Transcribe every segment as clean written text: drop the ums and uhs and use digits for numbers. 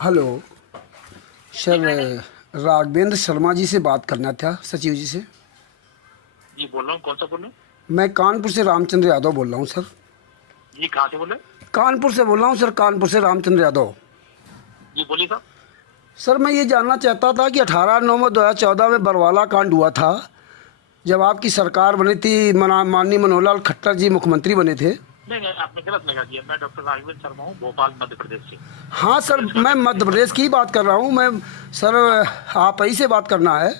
Hello sir, Raghavendra Sharma ji से बात करना था, सचिव जी से। जी बोल रहा हूँ। कौन सा बोल रहे हैं? मैं कानपुर से रामचंद्र यादव बोल रहा हूँ सर। जी कहाँ से बोल रहे हैं? कानपुर से बोल रहा हूँ सर, कानपुर से रामचंद्र यादव। जी बोलिए साहब। सर मैं ये जानना चाहता था कि 18/9/2014 में बरवाला कांड हुआ था, जब आपकी सरकार बनी थी, माननीय मनोहर लाल खट्टर जी मुख्यमंत्री बने थे। नहीं नहीं, आपने गलत लगा दिया। मैं डॉक्टर राघवेंद्र शर्मा हूँ, भोपाल मध्य प्रदेश से। हाँ सर, मैं मध्य प्रदेश की बात कर रहा हूँ। मैं सर, आप ही से बात करना है।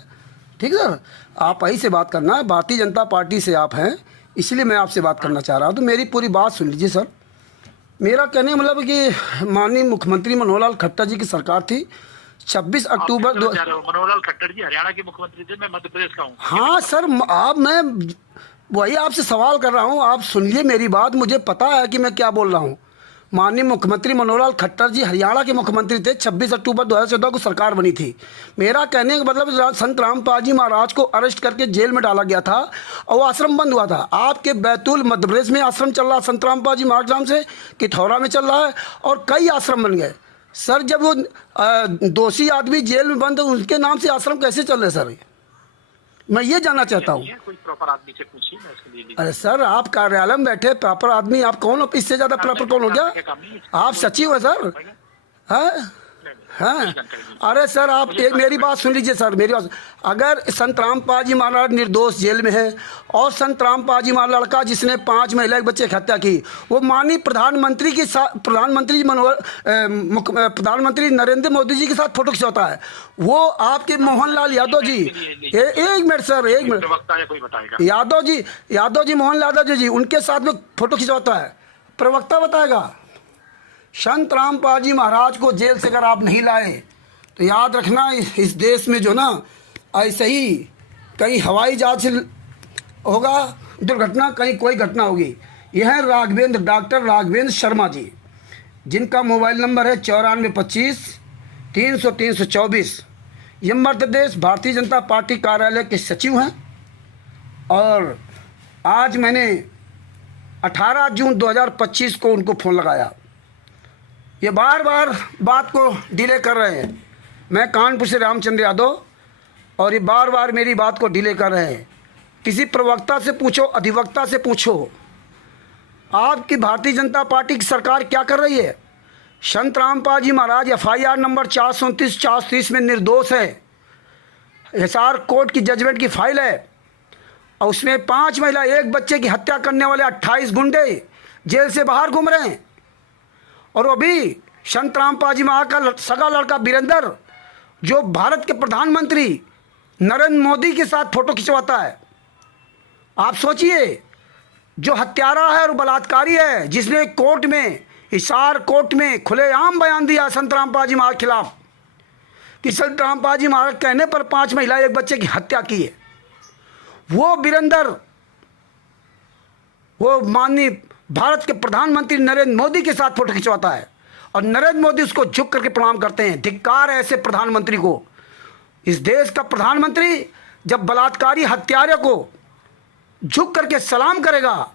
ठीक सर, आप ही से बात करना है, भारतीय जनता पार्टी से आप हैं, इसलिए मैं आपसे बात करना चाह रहा हूँ। तो मेरी पूरी बात सुन लीजिए सर। मेरा कहने का मतलब कि माननीय मुख्यमंत्री मनोहर लाल खट्टर जी की सरकार थी। 26 अक्टूबर दो। मनोहर लाल खट्टर जी हरियाणा के मुख्यमंत्री थे, मैं मध्य प्रदेश का हूँ। हाँ सर, आप, मैं वही आपसे सवाल कर रहा हूँ, आप सुनिए मेरी बात। मुझे पता है कि मैं क्या बोल रहा हूँ। माननीय मुख्यमंत्री मनोहर लाल खट्टर जी हरियाणा के मुख्यमंत्री थे। 26 अक्टूबर 2014 को सरकार बनी थी। मेरा कहने का मतलब, संत रामपाल जी महाराज को अरेस्ट करके जेल में डाला गया था और वो आश्रम बंद हुआ था। आपके बैतूल मध्य प्रदेश में आश्रम चल रहा संत रामपाल जी महाराज नाम से, किथौरा में चल रहा है, और कई आश्रम बन गए सर। जब वो दोषी आदमी जेल में बंद है, उनके नाम से आश्रम कैसे चल रहे सर? मैं ये जानना चाहता हूँ। कोई प्रॉपर आदमी से पूछिए, मैं इसके लिए। अरे सर, आप कार्यालय में बैठे प्रॉपर आदमी, आप कौन हो? इससे ज़्यादा प्रॉपर कौन हो गया? आप सचिव है सर, हैं? हाँ, अरे सर आप एक मेरी बात सुन लीजिए सर, मेरी बात। अगर संत रामपाल जी महाराज निर्दोष जेल में है, और संत रामपाल जी महाराज लड़का जिसने 5 महिला के बच्चे की हत्या की, वो माननीय प्रधानमंत्री के साथ, प्रधानमंत्री नरेंद्र मोदी जी के साथ फोटो खिंचवाता है, वो आपके मोहनलाल यादव जी। एक मिनट सर, एक मिनट। यादव जी मोहन यादव जी उनके साथ में फोटो खिंचवाता है। प्रवक्ता बताएगा। संत रामपाल जी महाराज को जेल से अगर आप नहीं लाए तो याद रखना, इस देश में जो ना, ऐसे ही कहीं हवाई जहाज से होगा दुर्घटना, कहीं कोई घटना होगी। यह है राघवेंद्र, डॉक्टर राघवेंद्र शर्मा जी, जिनका मोबाइल नंबर है 9425 300 324। ये मध्य प्रदेश भारतीय जनता पार्टी कार्यालय के सचिव हैं। और आज मैंने 18 जून 2025 को उनको फ़ोन लगाया। ये बार बार बात को डिले कर रहे हैं। मैं कानपुर से रामचंद्र यादव, और ये बार बार मेरी बात को डिले कर रहे हैं। किसी प्रवक्ता से पूछो, अधिवक्ता से पूछो, आपकी भारतीय जनता पार्टी की सरकार क्या कर रही है? संत रामपाल जी महाराज FIR नंबर 429 430 में निर्दोष है। हिसार कोर्ट की जजमेंट की फाइल है, और उसमें 5 महिला, 1 बच्चे की हत्या करने वाले 28 गुंडे जेल से बाहर घूम रहे हैं। और अभी संत रामपाल जी महाराज का सगा लड़का वीरेंद्र, जो भारत के प्रधानमंत्री नरेंद्र मोदी के साथ फोटो खिंचवाता है। आप सोचिए, जो हत्यारा है और बलात्कारी है, जिसने कोर्ट में, हिसार कोर्ट में खुलेआम बयान दिया संत रामपाल जी महाराज के खिलाफ कि संत रामपाल जी महाराज कहने पर 5 महिला 1 बच्चे की हत्या की है, वो वीरेंद्र, वो माननीय भारत के प्रधानमंत्री नरेंद्र मोदी के साथ फोटो खिंचवाता है, और नरेंद्र मोदी उसको झुक करके प्रणाम करते हैं। धिक्कार है ऐसे प्रधानमंत्री को। इस देश का प्रधानमंत्री जब बलात्कारी हत्यारे को झुक करके सलाम करेगा,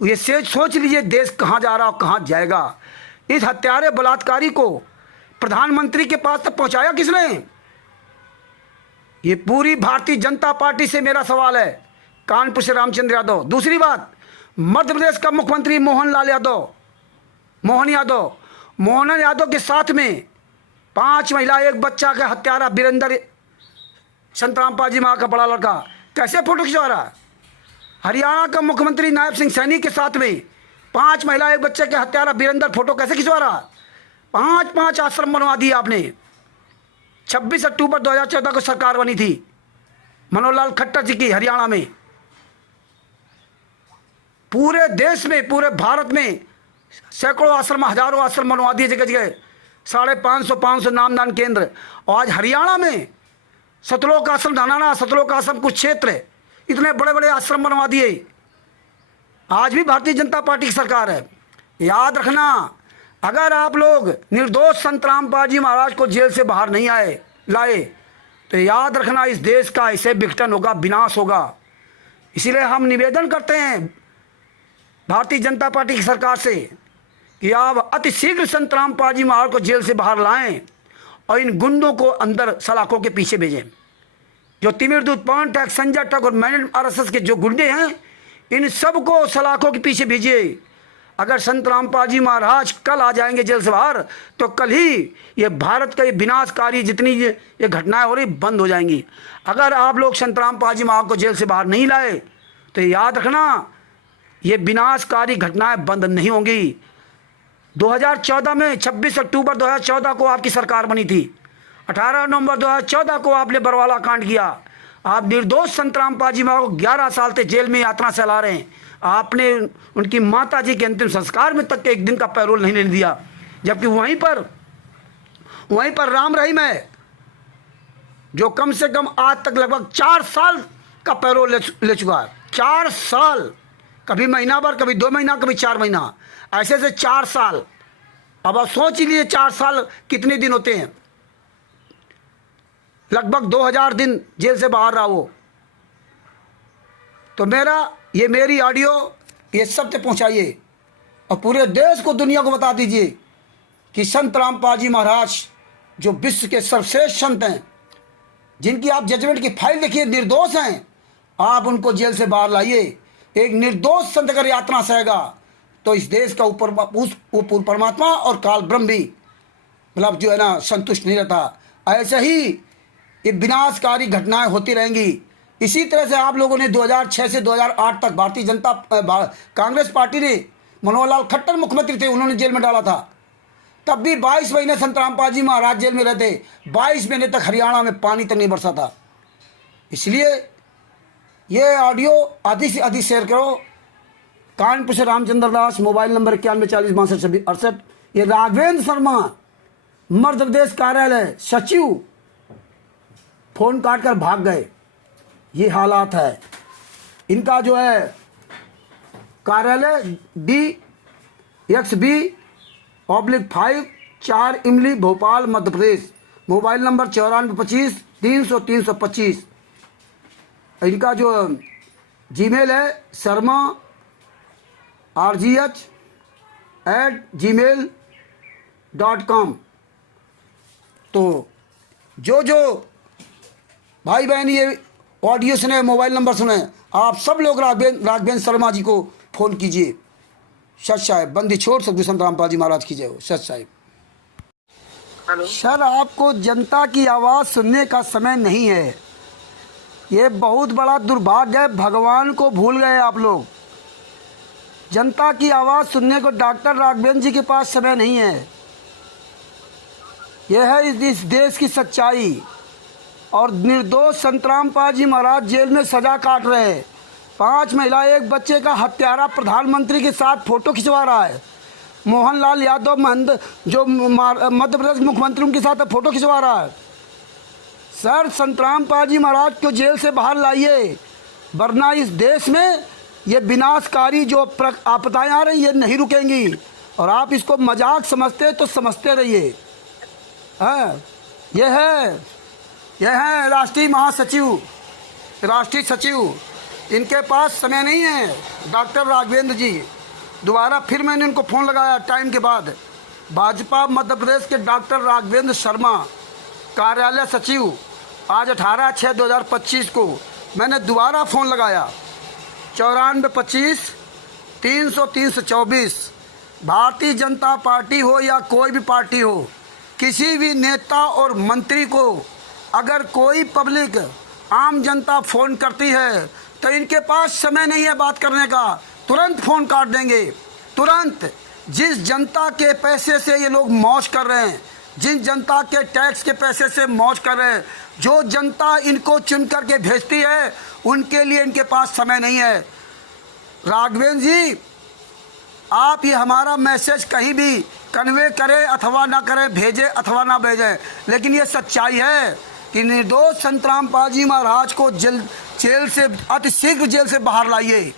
ये सोच लीजिए देश कहाँ जा रहा और कहाँ जाएगा। इस हत्यारे बलात्कारी को प्रधानमंत्री के पास तक पहुँचाया किसने? ये पूरी भारतीय जनता पार्टी से मेरा सवाल है, कानपुर से रामचंद्र यादव। दूसरी बात, मध्य प्रदेश का मुख्यमंत्री मोहन यादव के साथ में 5 महिला 1 बच्चा का हत्यारा वीरेंद्र, संत रामपाल जी महाराज का बड़ा लड़का, कैसे फोटो खिंचवा रहा है? हरियाणा का मुख्यमंत्री नायब सिंह सैनी के साथ में 5 महिला 1 बच्चे के हत्यारा वीरेंद्र फोटो कैसे खिंचवा रहा? 5 आश्रम बनवा दिए आपने। 26 अक्टूबर 2014 को सरकार बनी थी मनोहर लाल खट्टर जी की हरियाणा में। पूरे देश में, पूरे भारत में सैकड़ों आश्रम, हजारों आश्रम बनवा दिए जगह जगह, 550 नामदान केंद्र। और आज हरियाणा में सतलोक आश्रम, धनाना सतलोक आश्रम कुछ क्षेत्र, इतने बड़े बड़े आश्रम बनवा दिए। आज भी भारतीय जनता पार्टी की सरकार है। याद रखना, अगर आप लोग निर्दोष संत रामपाल जी महाराज को जेल से बाहर नहीं लाए, तो याद रखना इस देश का ऐसे विघटन होगा, विनाश होगा। इसीलिए हम निवेदन करते हैं भारतीय जनता पार्टी की सरकार से कि आप अति शीघ्र संत रामपाल जी महाराज को जेल से बाहर लाएं, और इन गुंडों को अंदर सलाखों के पीछे भेजें। जो तिमिरदूत, पवन टैक, संजय टक और मैन RSS के जो गुंडे हैं, इन सबको सलाखों के पीछे भेजिए। अगर संत रामपाल जी महाराज कल आ जाएंगे जेल से बाहर, तो कल ही ये भारत का ये विनाशकारी जितनी ये घटनाएं हो रही बंद हो जाएंगी। अगर आप लोग संत रामपाल जी महाराज को जेल से बाहर नहीं लाए, तो याद रखना ये विनाशकारी घटनाएं बंद नहीं होंगी। 2014 में 26 अक्टूबर 2014 को आपकी सरकार बनी थी। 18 नवंबर 2014 को आपने बरवाला कांड किया। आप निर्दोष संत रामपाल जी महाराज को 11 साल से जेल में यातना से ला रहे हैं। आपने उनकी माता जी के अंतिम संस्कार में तक एक दिन का पैरोल नहीं लेने दिया, जबकि वहीं पर राम रहीम है जो कम से कम आज तक लगभग 4 साल का पैरोल ले चुका है। 4 साल, कभी महीना भर, कभी 2 महीना, कभी 4 महीना, ऐसे से 4 साल। अब आप सोच लीजिए 4 साल कितने दिन होते हैं। लगभग 2000 दिन जेल से बाहर रहा वो। तो मेरी ऑडियो ये सब तक पहुंचाइए और पूरे देश को, दुनिया को बता दीजिए कि संत रामपाल जी महाराज जो विश्व के सर्वश्रेष्ठ संत हैं, जिनकी आप जजमेंट की फाइल देखिए, निर्दोष हैं, आप उनको जेल से बाहर लाइए। एक निर्दोष संत अगर यातना सहेगा तो इस देश का ऊपर परमात्मा और काल ब्रह्म भी मतलब जो है ना संतुष्ट नहीं रहता। ऐसे ही ये विनाशकारी घटनाएं होती रहेंगी। इसी तरह से आप लोगों ने 2006 से 2008 तक भारतीय जनता कांग्रेस पार्टी ने मनोहर लाल खट्टर मुख्यमंत्री थे, उन्होंने जेल में डाला था। तब भी 22 महीने संत रामपाल जी महाराज जेल में रहते। 22 महीने तक हरियाणा में पानी तक नहीं बरसा था। इसलिए ये ऑडियो अधिक से अधिक शेयर करो। कानपुर से रामचंद्र दास, मोबाइल नंबर 91406268। ये राघवेंद्र शर्मा मध्य प्रदेश कार्यालय सचिव फोन काट कर भाग गए। ये हालात है इनका। जो है कार्यालय DXB/5 4 Imli Bhopal Madhya Pradesh. Mobile number 9425 300 325। इनका जो जीमेल है sharmargh@gmail.com। तो जो भाई बहन ये ऑडियो सुने, मोबाइल नंबर सुने, आप सब लोग राघवेंद्र शर्मा जी को फ़ोन कीजिए। सच साहिब बंदी छोड़ सकते संत रामपाल जी महाराज की जय हो। सच साहिब। हेलो सर, आपको जनता की आवाज़ सुनने का समय नहीं है। ये बहुत बड़ा दुर्भाग्य है। भगवान को भूल गए आप लोग। जनता की आवाज़ सुनने को डॉक्टर राघवेंद्र जी के पास समय नहीं है। यह है इस देश की सच्चाई। और निर्दोष संत रामपाल जी महाराज जेल में सजा काट रहे हैं। 5 महिला, 1 बच्चे का हत्यारा प्रधानमंत्री के साथ फोटो खिंचवा रहा है। मोहनलाल यादव जो मध्य प्रदेश मुख्यमंत्री, उनके साथ फोटो खिंचवा रहा है। सर, संत रामपाल जी महाराज को जेल से बाहर लाइए, वरना इस देश में ये विनाशकारी जो आपदाएं आ रही ये नहीं रुकेंगी। और आप इसको मजाक समझते तो समझते रहिए। हाँ, यह है राष्ट्रीय महासचिव, राष्ट्रीय सचिव। इनके पास समय नहीं है डॉक्टर राघवेंद्र जी। दोबारा फिर मैंने उनको फ़ोन लगाया टाइम के बाद। भाजपा मध्य प्रदेश के डॉक्टर राघवेंद्र शर्मा कार्यालय सचिव, आज 18/6/2025 को मैंने दोबारा फ़ोन लगाया। 9425 300 324। भारतीय जनता पार्टी हो या कोई भी पार्टी हो, किसी भी नेता और मंत्री को अगर कोई पब्लिक, आम जनता फ़ोन करती है तो इनके पास समय नहीं है बात करने का। तुरंत फ़ोन काट देंगे, तुरंत। जिस जनता के पैसे से ये लोग मौज कर रहे हैं, जिन जनता के टैक्स के पैसे से मौज कर रहे हैं, जो जनता इनको चुन करके भेजती है, उनके लिए इनके पास समय नहीं है। राघवेंद्र जी, आप ये हमारा मैसेज कहीं भी कन्वे करें अथवा ना करें, भेजें अथवा ना भेजें, लेकिन ये सच्चाई है कि निर्दोष संत रामपाल जी महाराज को जेल से अतिशीघ्र जेल से बाहर लाइए।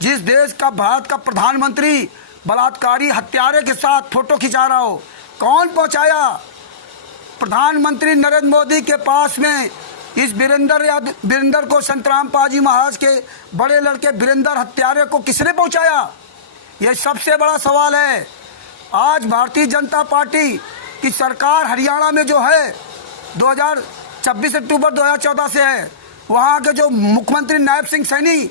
जिस देश का, भारत का प्रधानमंत्री बलात्कारी हत्यारे के साथ फोटो खिंचा रहा हो, कौन पहुंचाया? प्रधानमंत्री नरेंद्र मोदी के पास में इस वीरेंद्र को, संत रामपाल जी महाराज के बड़े लड़के वीरेंद्र हत्यारे को किसने पहुंचाया? यह सबसे बड़ा सवाल है। आज भारतीय जनता पार्टी कि सरकार हरियाणा में जो है 26 अक्टूबर 2014 से है, वहाँ के जो मुख्यमंत्री नायब सिंह सैनी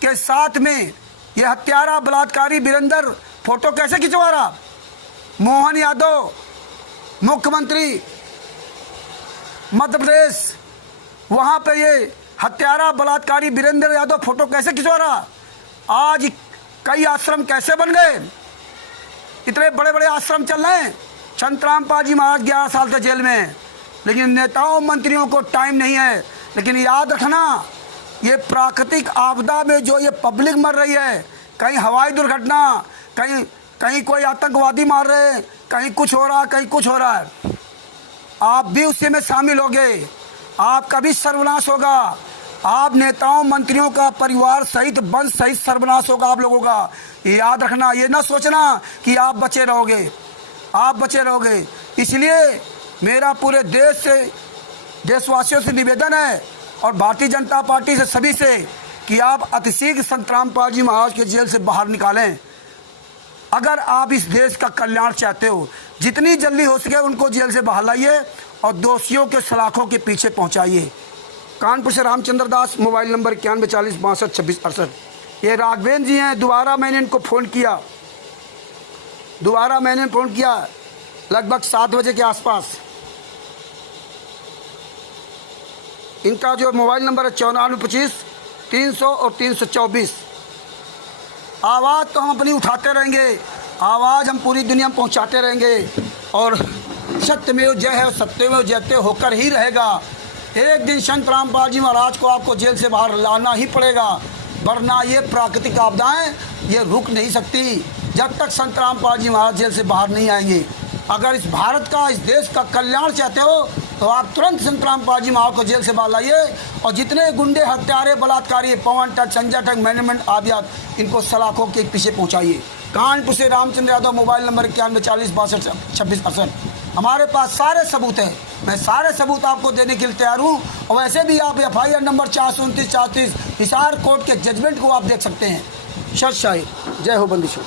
के साथ में ये हत्यारा बलात्कारी वीरेंद्र फोटो कैसे खिंचवा रहा? मोहन यादव मुख्यमंत्री मध्य प्रदेश, वहाँ पे ये हत्यारा बलात्कारी वीरेंद्र यादव फोटो कैसे खिंचवा रहा? आज कई आश्रम कैसे बन गए? इतने बड़े बड़े आश्रम चल रहे हैं। संत रामपाल जी महाराज 11 साल से जेल में हैं, लेकिन नेताओं मंत्रियों को टाइम नहीं है। लेकिन याद रखना, ये प्राकृतिक आपदा में जो ये पब्लिक मर रही है, कहीं हवाई दुर्घटना, कहीं कोई आतंकवादी मार रहे हैं, कहीं कुछ हो रहा, कहीं कुछ हो रहा है, आप भी उसी में शामिल होगे, आपका भी सर्वनाश होगा। आप नेताओं मंत्रियों का परिवार सहित वंश सहित सर्वनाश होगा आप लोगों का। याद रखना, ये ना सोचना कि आप बचे रहोगे, आप बचे रहोगे। इसलिए मेरा पूरे देश से, देशवासियों से निवेदन है और भारतीय जनता पार्टी से सभी से कि आप अतिशीघ्र संत रामपाल जी महाराज के जेल से बाहर निकालें। अगर आप इस देश का कल्याण चाहते हो, जितनी जल्दी हो सके उनको जेल से बाहर लाइए और दोषियों के सलाखों के पीछे पहुंचाइए। कानपुर से रामचंद्र दास, मोबाइल नंबर 91 40 62 26 68। ये राघवेंद्र जी हैं। दोबारा मैंने इनको फ़ोन किया, लगभग 7 बजे के आसपास। इनका जो मोबाइल नंबर है 94 25 300 और 324। आवाज़ तो हम अपनी उठाते रहेंगे, आवाज़ हम पूरी दुनिया में पहुंचाते रहेंगे और सत्यमेव जय है, सत्यमेव जयते होकर ही रहेगा। एक दिन संत रामपाल जी महाराज को आपको जेल से बाहर लाना ही पड़ेगा, वरना ये प्राकृतिक आपदाएं ये रुक नहीं सकती जब तक संत रामपाल जी महाराज जेल से बाहर नहीं आएंगे। अगर इस भारत का, इस देश का कल्याण चाहते हो तो आप तुरंत संत रामपाल जी महाराज को जेल से बाहर लाइए और जितने गुंडे, हत्यारे, बलात्कारी, पवन टच, संजय टक, मैनेजमेंट आदियात, इनको सलाखों के पीछे पहुंचाइए। कानपुर से रामचंद्र यादव, मोबाइल नंबर 91 40 62 26 68। हमारे पास सारे सबूत हैं, मैं सारे सबूत आपको देने के लिए तैयार हूँ। और वैसे भी आप FIR नंबर 429 34 हिसार कोर्ट के जजमेंट को आप देख सकते हैं। सत शाही, जय हो बंदिशों।